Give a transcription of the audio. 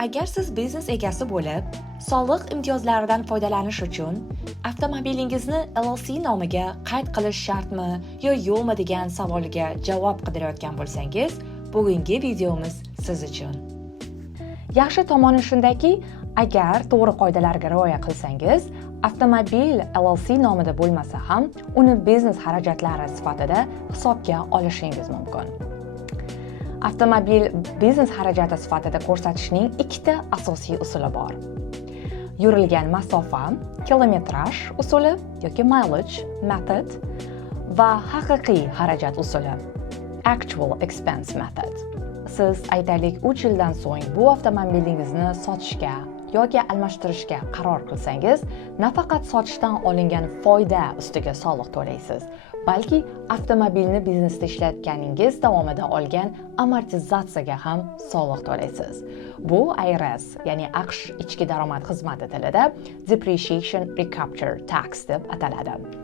Agar siz biznes egasi bo'lib, soliq imtiyozlaridan foydalanish uchun avtomobilingizni LLC nomiga qayd qilish shartmi yo yo'qmi degan savoliga javob qidirayotgan bo'lsangiz, bugungi videomiz siz uchun. Yaxshi tomoni shundaki, agar to'g'ri qoidalarga rioya qilsangiz, avtomobil LLC nomida bo'lmasa ham, uni biznes xarajatlari sifatida hisobga olishingiz mumkin. Avtomobil biznes xarajati sifatida ko'rsatishning ikkita asosiy usuli bor. Yurilgan masofa, kilometraj usuli yoki mileage method va haqiqiy xarajat usuli, actual expense method. Siz aytaylik 3 yildan so'ng bu avtomobilingizni sotishga yoki almashtirishga qaror qilsangiz, nafaqat sotishdan olingan foyda ustiga soliq to'laysiz, balki avtomobilni biznesda ishlatganingiz davomida olgan amortizatsiyaga ham soliq to'laysiz. Bu IRS, ya'ni AQSh ichki daromad xizmati tilida Depreciation Recapture Tax deb ataladi.